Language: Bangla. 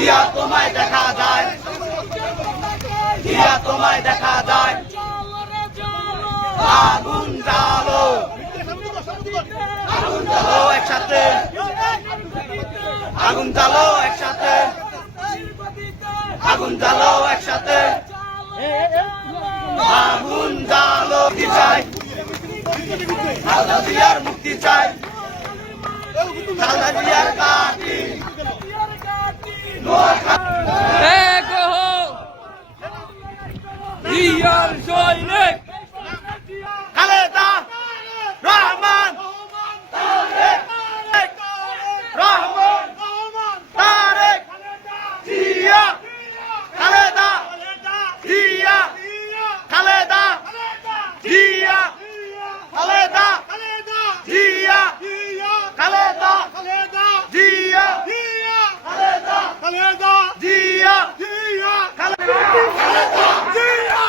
জিয়া তোমায় দেখা যায়, জিয়া তোমায় দেখা যায়। আগুন জ্বালো, আগুন জ্বালো একসাথে, আগুন জ্বালো একসাথে, আগুন জ্বালো একসাথে, আগুন জ্বালো। মুক্তি চাই, খালেদা জিয়ার মুক্তি চাই, খালেদা জিয়ার ঘাঁটি জিয়ার সৈনিক খালেদা রহমান, রহমান তারেক জিয়া, খালেদা জিয়া, খালেদা জিয়া, খালেদা জিয়া, খালেদা জিয়া, খালেদা জিয়া, খালেদা জিয়া।